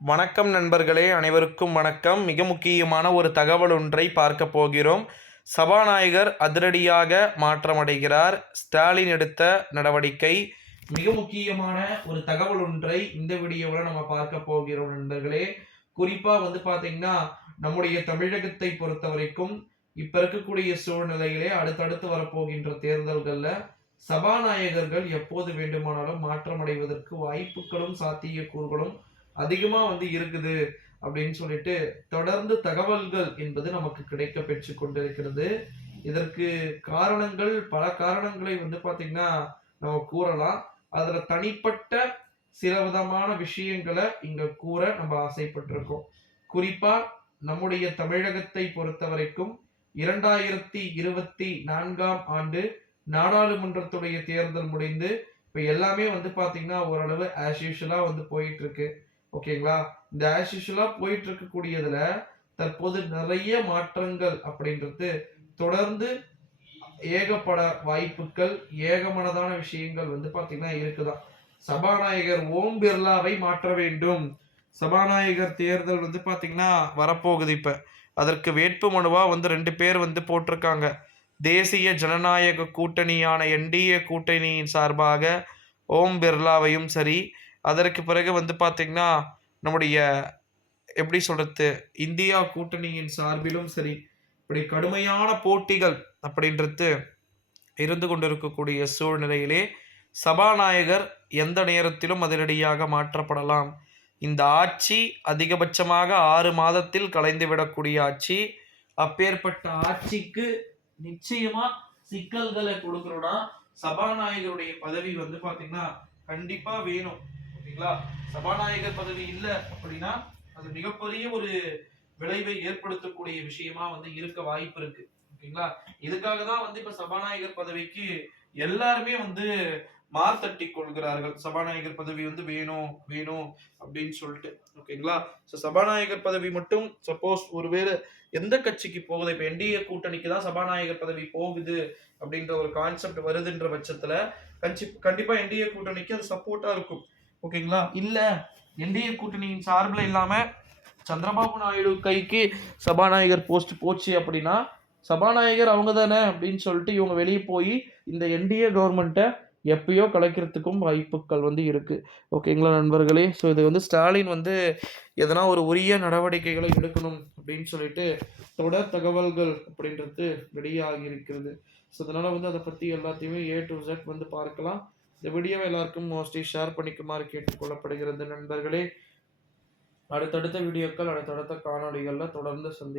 வணக்கம் நண்பர்களே அனைவருக்கும் வணக்கம். மிக முக்கியமான ஒரு தகவல் ஒன்றை பார்க்க போகிறோம். சபாநாயகர் அதிரடியாக மாற்றமடைகிறார். ஸ்டாலின் எடுத்த நடவடிக்கை. மிக முக்கியமான ஒரு தகவல் ஒன்றை இந்த வீடியோவில் நம்ம பார்க்க போகிறோம் நண்பர்களே. குறிப்பாக வந்து பார்த்தீங்கன்னா நம்முடைய தமிழகத்தை பொறுத்த வரைக்கும் இப்போ இருக்கக்கூடிய சூழ்நிலையிலே அடுத்தடுத்து வரப்போகின்ற தேர்தல்களில் சபாநாயகர்கள் எப்போது வேண்டுமானாலும் மாற்றமடைவதற்கு வாய்ப்புகளும் சாத்தியக்கூறுகளும் அதிகமாக வந்து இருக்குது அப்படின்னு சொல்லிட்டு தொடர்ந்து தகவல்கள் என்பது நமக்கு கிடைக்க பெற்று கொண்டிருக்கிறது. இதற்கு காரணங்கள் பல காரணங்களை வந்து பார்த்திங்கன்னா நம்ம கூறலாம். அதில் தனிப்பட்ட சில விதமான விஷயங்களை இங்கே கூற நம்ம ஆசைப்பட்டிருக்கோம். குறிப்பாக நம்முடைய தமிழகத்தை பொறுத்த வரைக்கும் இரண்டாயிரத்தி இருபத்தி நான்காம் ஆண்டு நாடாளுமன்றத்துடைய தேர்தல் முடிந்து இப்போ எல்லாமே வந்து பார்த்திங்கன்னா ஓரளவு ஆஸ் யூஷுவலாக வந்து போயிட்டு இருக்கு. ஓகேங்களா? இந்த ஆஸ் யூஷுவலாக போயிட்டு இருக்கக்கூடியதுல தற்போது நிறைய மாற்றங்கள் அப்படின்றது தொடர்ந்து ஏகப்பட வாய்ப்புகள் ஏகமனதான விஷயங்கள் வந்து பார்த்தீங்கன்னா இருக்குதான் சபாநாயகர் ஓம் பிர்லாவை மாற்ற வேண்டும். சபாநாயகர் தேர்தல் வந்து பார்த்தீங்கன்னா வரப்போகுது இப்போ. அதற்கு வேட்பு மனுவாக வந்து ரெண்டு பேர் வந்து போட்டிருக்காங்க. தேசிய ஜனநாயக கூட்டணியான என்டிஏ கூட்டணியின் சார்பாக ஓம் பிர்லாவையும் சரி அதற்கு பிறகு வந்து பார்த்திங்கன்னா நம்முடைய எப்படி சொல்கிறது இந்தியா கூட்டணியின் சார்பிலும் சரி இப்படி கடுமையான போட்டிகள் அப்படின்றது இருந்து கொண்டிருக்கக்கூடிய சூழ்நிலையிலே சபாநாயகர் எந்த நேரத்திலும் அதிரடியாக மாற்றப்படலாம். இந்த ஆட்சி அதிகபட்சமாக ஆறு மாதத்தில் கலைந்துவிடக்கூடிய ஆட்சி அப்பேற்பட்ட ஆட்சிக்கு நிச்சயமா சிக்கல்களை கொடுக்கணும்னா சபாநாயகருடைய பதவி வந்து பார்த்தீங்கன்னா கண்டிப்பாக வேணும். ஓகேங்களா சபாநாயகர் பதவி இல்லை அப்படின்னா அது மிகப்பெரிய ஒரு விளைவை ஏற்படுத்தக்கூடிய விஷயமா வந்து இருக்க வாய்ப்பு இருக்கு. ஓகேங்களா? இதுக்காக தான் வந்து இப்ப சபாநாயகர் பதவிக்கு எல்லாருமே வந்து மார்த்தட்டி கொள்கிறார்கள். சபாநாயகர் பதவி வந்து வேணும் வேணும் அப்படின்னு சொல்லிட்டு. ஓகேங்களா? ஸோ சபாநாயகர் பதவி மட்டும் சப்போஸ் ஒருவேளை எந்த கட்சிக்கு போகுது? இப்போ என்டிஏ கூட்டணிக்கு தான் சபாநாயகர் பதவி போகுது அப்படின்ற ஒரு கான்செப்ட் வருதுன்ற பட்சத்துல கட்சி கண்டிப்பா என்டிஏ கூட்டணிக்கு அது சப்போர்ட்டா இருக்கும். ஓகேங்களா? இல்ல என்டிஏ கூட்டணியின் சார்பில் இல்லாம சந்திரபாபு நாயுடு கைக்கு சபாநாயகர் போஸ்ட் போச்சு அப்படின்னா சபாநாயகர் அவங்க தானே அப்படின்னு சொல்லிட்டு இவங்க வெளியே போய் இந்த என்டிஏ கவர்மெண்ட்டை எப்பயோ கலைக்கிறதுக்கும் வாய்ப்புகள் வந்து இருக்குது ஓகேங்களா நண்பர்களே? ஸோ இது வந்து ஸ்டாலின் வந்து எதனா ஒரு உரிய நடவடிக்கைகளை எடுக்கணும் அப்படின்னு சொல்லிட்டு தொடர் தகவல்கள் அப்படின்றது ரெடியாகி இருக்கிறது ஸோ அதனால் வந்து அதை பற்றி எல்லாத்தையுமே ஏ டு ஜெட் வந்து பார்க்கலாம். இந்த வீடியோவை எல்லாருக்கும் மோஸ்ட்லி ஷேர் பண்ணிக்குமாறு கேட்டுக்கொள்ளப்படுகிறது நண்பர்களே. அடுத்தடுத்த வீடியோக்கள் அடுத்தடுத்த காணொலிகளில் தொடர்ந்து சந்தி